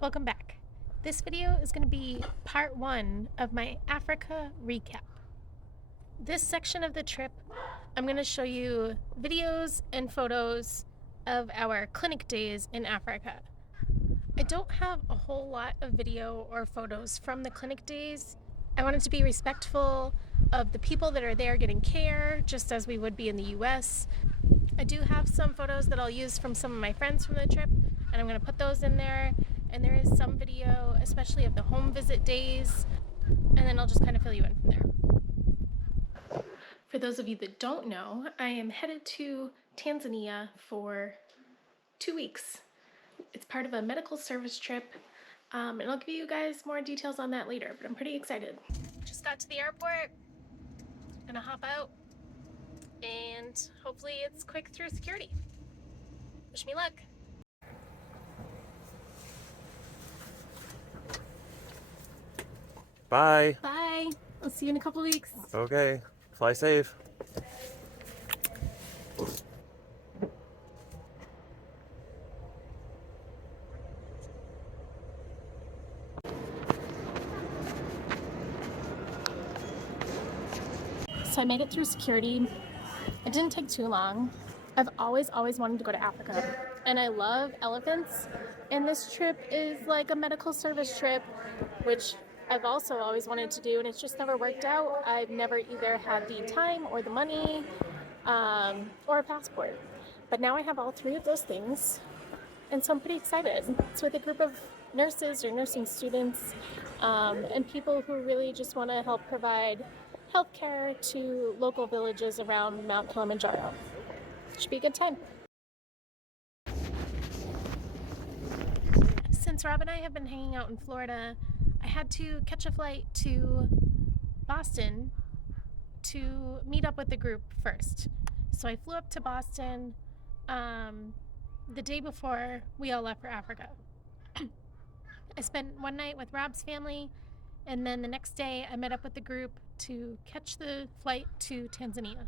Welcome back. This video is going to be part 1 of my Africa recap. This section of the trip, I'm going to show you videos and photos of our clinic days in Africa. I don't have a whole lot of video or photos from the clinic days. I wanted to be respectful of the people that are there getting care, just as we would be in the US. I do have some photos that I'll use from some of my friends from the trip, and I'm going to put those in there. And there is some video, especially of the home visit days, and then I'll just kind of fill you in from there. For those of you that don't know, I am headed to Tanzania for 2 weeks. It's part of a medical service trip, and I'll give you guys more details on that later, but I'm pretty excited. Just got to the airport, gonna hop out, and hopefully it's quick through security. Wish me luck. Bye. Bye. I'll see you in a couple weeks. Okay. Fly safe. So I made it through security. It didn't take too long. I've always wanted to go to Africa, and I love elephants. And this trip is like a medical service trip, which I've also always wanted to do, and it's just never worked out. I've never either had the time or the money or a passport. But now I have all three of those things, and so I'm pretty excited. It's with a group of nurses or nursing students and people who really just want to help provide healthcare to local villages around Mount Kilimanjaro. Should be a good time. Since Rob and I have been hanging out in Florida, I had to catch a flight to Boston to meet up with the group first. So I flew up to Boston the day before we all left for Africa. I spent one night with Rob's family, and then the next day I met up with the group to catch the flight to Tanzania.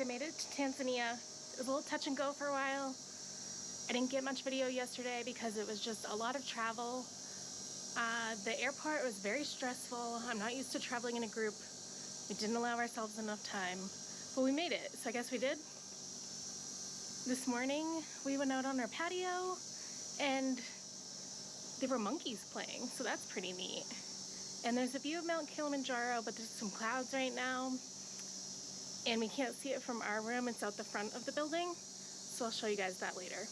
I made it to Tanzania. It was a little touch and go for a while. I didn't get much video yesterday because it was just a lot of travel. The airport was very stressful. I'm not used to traveling in a group. We didn't allow ourselves enough time, but we made it, so I guess we did. This morning we went out on our patio and there were monkeys playing, so that's pretty neat. And there's a view of Mount Kilimanjaro, but there's some clouds right now. And we can't see it from our room. It's out the front of the building, so I'll show you guys that later.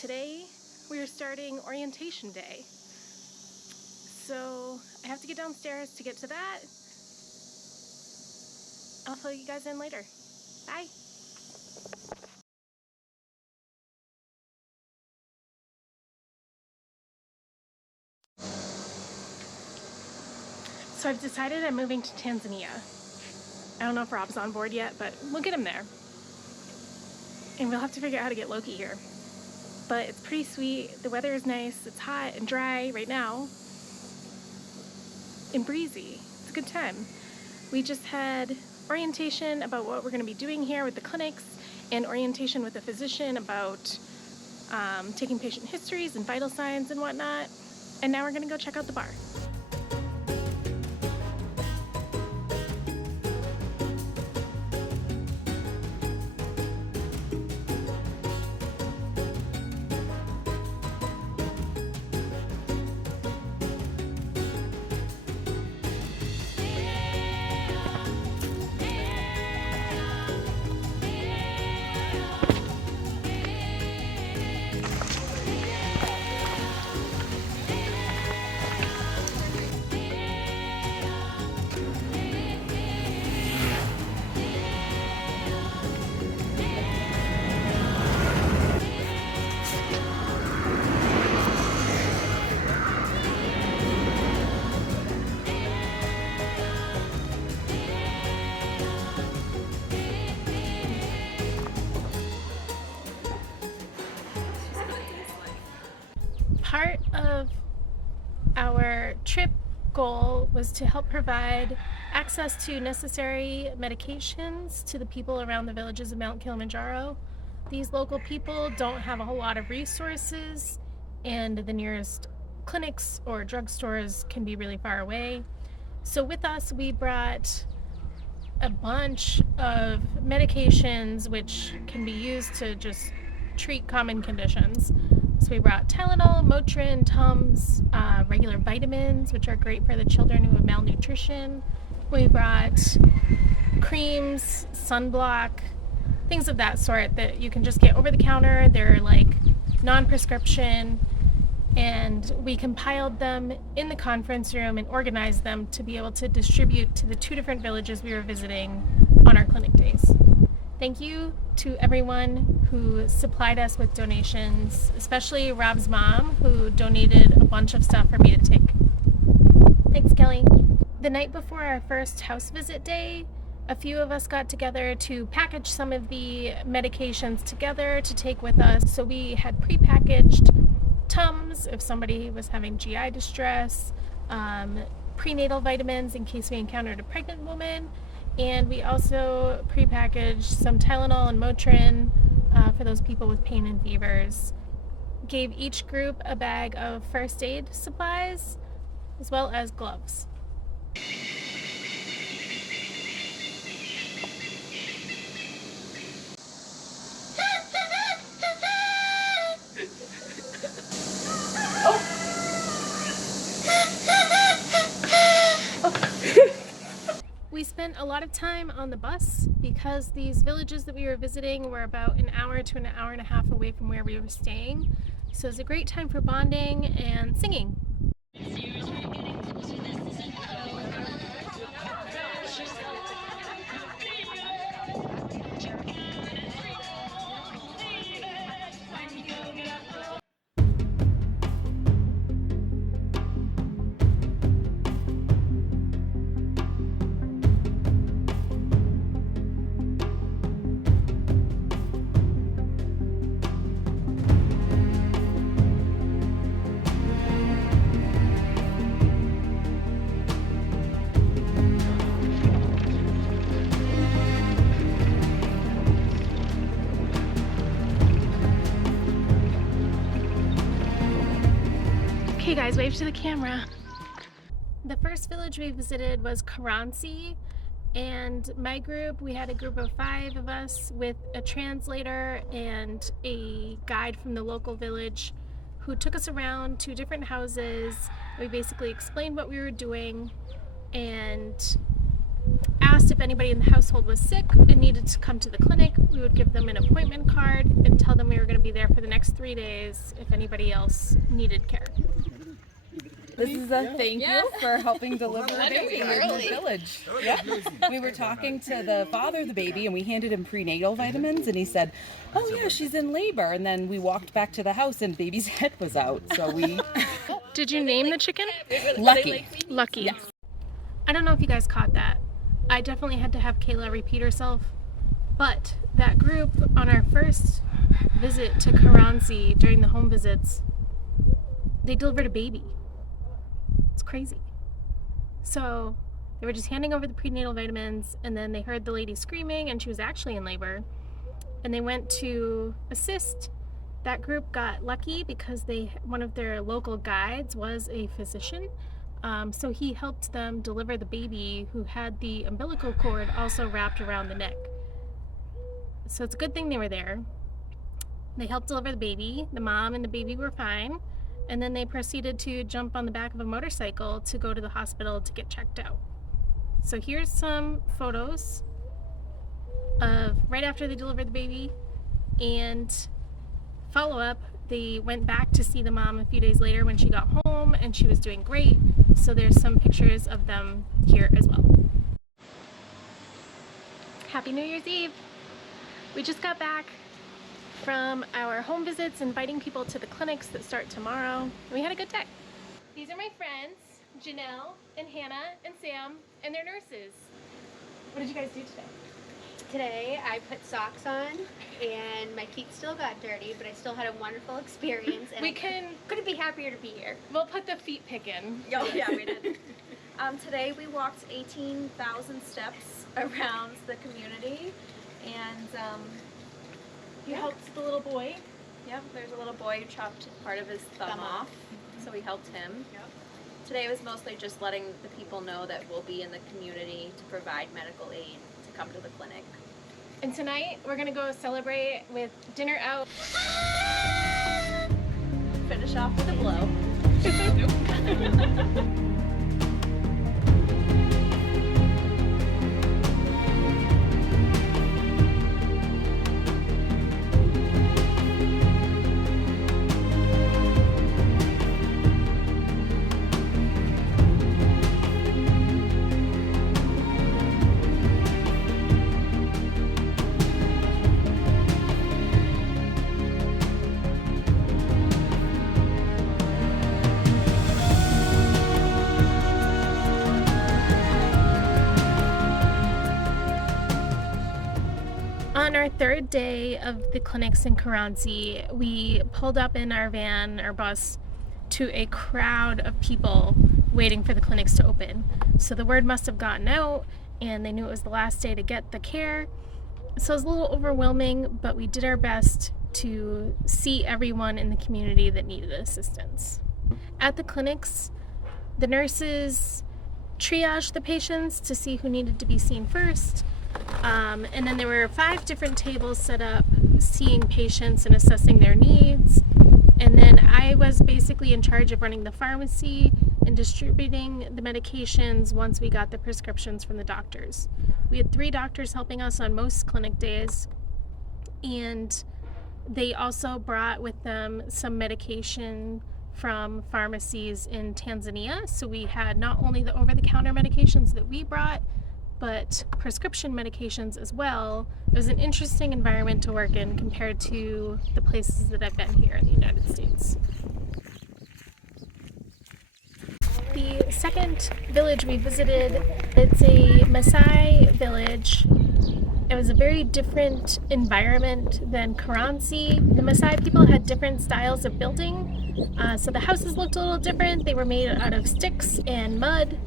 Today, we are starting orientation day. So I have to get downstairs to get to that. I'll fill you guys in later. Bye. So I've decided I'm moving to Tanzania. I don't know if Rob's on board yet, but we'll get him there. And we'll have to figure out how to get Loki here. But it's pretty sweet. The weather is nice. It's hot and dry right now. And breezy. It's a good time. We just had orientation about what we're going to be doing here with the clinics, and orientation with a physician about taking patient histories and vital signs and whatnot. And now we're going to go check out the bar. Part of our trip goal was to help provide access to necessary medications to the people around the villages of Mount Kilimanjaro. These local people don't have a whole lot of resources, and the nearest clinics or drugstores can be really far away. So with us, we brought a bunch of medications which can be used to just treat common conditions. So we brought Tylenol, Motrin, Tums, regular vitamins, which are great for the children who have malnutrition. We brought creams, sunblock, things of that sort that you can just get over the counter. They're like non-prescription, and we compiled them in the conference room and organized them to be able to distribute to the 2 different villages we were visiting on our clinic days. Thank you to everyone who supplied us with donations, especially Rob's mom, who donated a bunch of stuff for me to take. Thanks, Kelly. The night before our first house visit day, a few of us got together to package some of the medications together to take with us. So we had prepackaged Tums if somebody was having GI distress, prenatal vitamins in case we encountered a pregnant woman, and we also prepackaged some Tylenol and Motrin for those people with pain and fevers. Gave each group a bag of first aid supplies as well as gloves. We spent a lot of time on the bus because these villages that we were visiting were about an hour to an hour and a half away from where we were staying. So it was a great time for bonding and singing. Okay guys, wave to the camera. The first village we visited was Karansi, and my group, we had a group of 5 of us with a translator and a guide from the local village who took us around to different houses. We basically explained what we were doing and asked if anybody in the household was sick and needed to come to the clinic. We would give them an appointment card and tell them we were going to be there for the next 3 days if anybody else needed care. This is a thank you for helping deliver a baby in the village. Yep. We were talking to the father of the baby and we handed him prenatal vitamins and he said, oh yeah, she's in labor. And then we walked back to the house and baby's head was out. So we... Did you name the chicken? Lucky. Lucky. Yes. I don't know if you guys caught that. I definitely had to have Kayla repeat herself. But that group on our first visit to Karansi during the home visits, they delivered a baby. It's crazy. So they were just handing over the prenatal vitamins and then they heard the lady screaming and she was actually in labor. And they went to assist. That group got lucky because one of their local guides was a physician. So he helped them deliver the baby who had the umbilical cord also wrapped around the neck. So it's a good thing they were there. They helped deliver the baby. The mom and the baby were fine. And then they proceeded to jump on the back of a motorcycle to go to the hospital to get checked out. So here's some photos of right after they delivered the baby and follow-up. They went back to see the mom a few days later when she got home and she was doing great. So there's some pictures of them here as well. Happy New Year's Eve! We just got back from our home visits, inviting people to the clinics that start tomorrow. We had a good day. These are my friends, Janelle and Hannah and Sam, and their nurses. What did you guys do today? Today I put socks on and my feet still got dirty, but I still had a wonderful experience. And couldn't be happier to be here. We'll put the feet pick in. Oh, yeah, we did. Today we walked 18,000 steps around the community, and You helped the little boy. yep, there's a little boy who chopped part of his thumb off, so we helped him. Yep. Today was mostly just letting the people know that we'll be in the community to provide medical aid to come to the clinic. And tonight we're gonna go celebrate with dinner out. Finish off with a blow. On our third day of the clinics in Karansi, we pulled up in our van, our bus, to a crowd of people waiting for the clinics to open. So the word must have gotten out and they knew it was the last day to get the care. So it was a little overwhelming, but we did our best to see everyone in the community that needed assistance. At the clinics, the nurses triaged the patients to see who needed to be seen first. And then there were 5 different tables set up seeing patients and assessing their needs. And then I was basically in charge of running the pharmacy and distributing the medications once we got the prescriptions from the doctors. We had 3 doctors helping us on most clinic days, and they also brought with them some medication from pharmacies in Tanzania. So we had not only the over-the-counter medications that we brought, but prescription medications as well. It was an interesting environment to work in compared to the places that I've been here in the United States. The second village we visited, it's a Maasai village. It was a very different environment than Karansi. The Maasai people had different styles of building, so the houses looked a little different. They were made out of sticks and mud,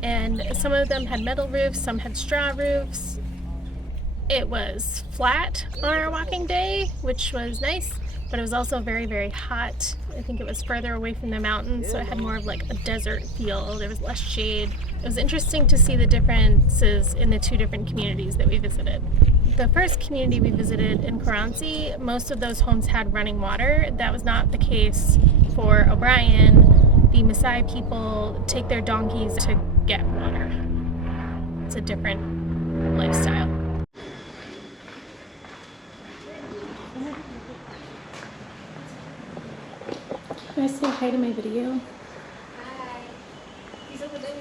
and some of them had metal roofs, some had straw roofs. It was flat on our walking day, which was nice, but it was also very, very hot. I think it was further away from the mountains, so it had more of like a desert feel. There was less shade. It was interesting to see the differences in the 2 different communities that we visited. The first community we visited in Karansi, most of those homes had running water. That was not the case for O'Brien. The Maasai people take their donkeys to get water. It's a different lifestyle. Can I say hi to my video? Hi. He's over there.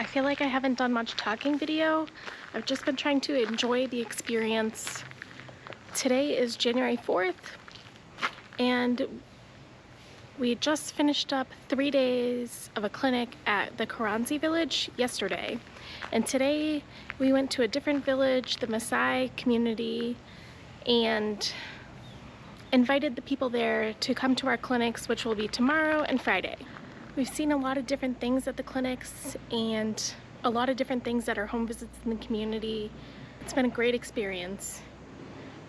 I feel like I haven't done much talking video. I've just been trying to enjoy the experience. Today is January 4th, and we just finished up 3 days of a clinic at the Karansi village yesterday. And today we went to a different village, the Maasai community, and invited the people there to come to our clinics, which will be tomorrow and Friday. We've seen a lot of different things at the clinics and a lot of different things at our home visits in the community. It's been a great experience.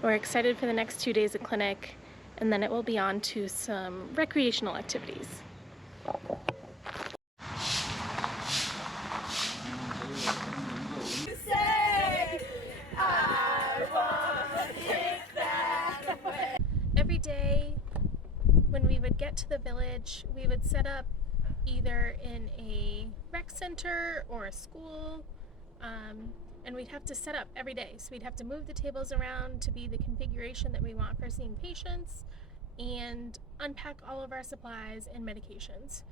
We're excited for the next 2 days of clinic, and then it will be on to some recreational activities. Every day when we would get to the village, we would set up either in a rec center or a school, and we'd have to set up every day. So we'd have to move the tables around to be the configuration that we want for seeing patients and unpack all of our supplies and medications.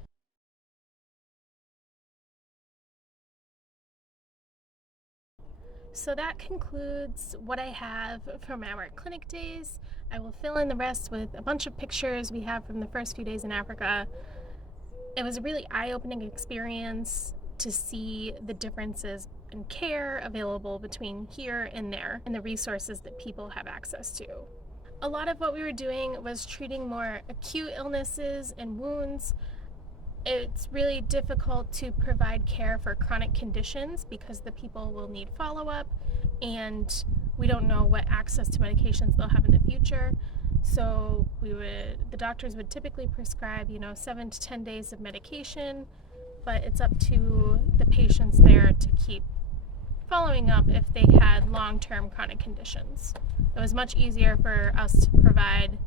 So that concludes what I have from our clinic days. I will fill in the rest with a bunch of pictures we have from the first few days in Africa. It was a really eye-opening experience to see the differences and care available between here and there, and the resources that people have access to. A lot of what we were doing was treating more acute illnesses and wounds. It's really difficult to provide care for chronic conditions because the people will need follow-up, and we don't know what access to medications they'll have in the future. So the doctors would typically prescribe, 7 to 10 days of medication, but it's up to the patients there to keep following up if they had long-term chronic conditions. It was much easier for us to provide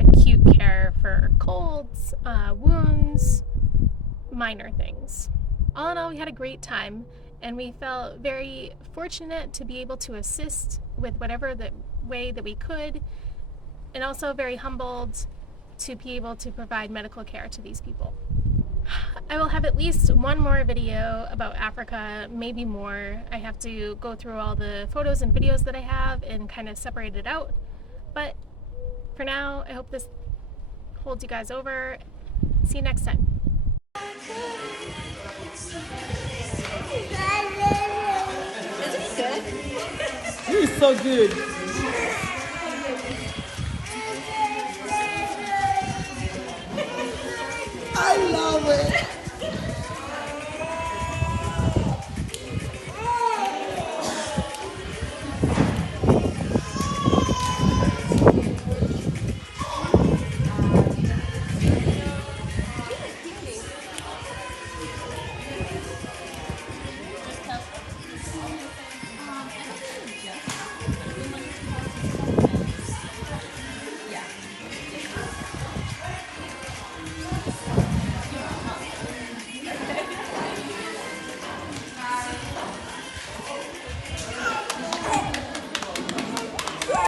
acute care for colds, wounds, minor things. All in all, we had a great time, and we felt very fortunate to be able to assist with whatever the way that we could, and also very humbled to be able to provide medical care to these people. I will have at least one more video about Africa, maybe more. I have to go through all the photos and videos that I have and kind of separate it out. But for now, I hope this holds you guys over. See you next time. He's so good. I love it.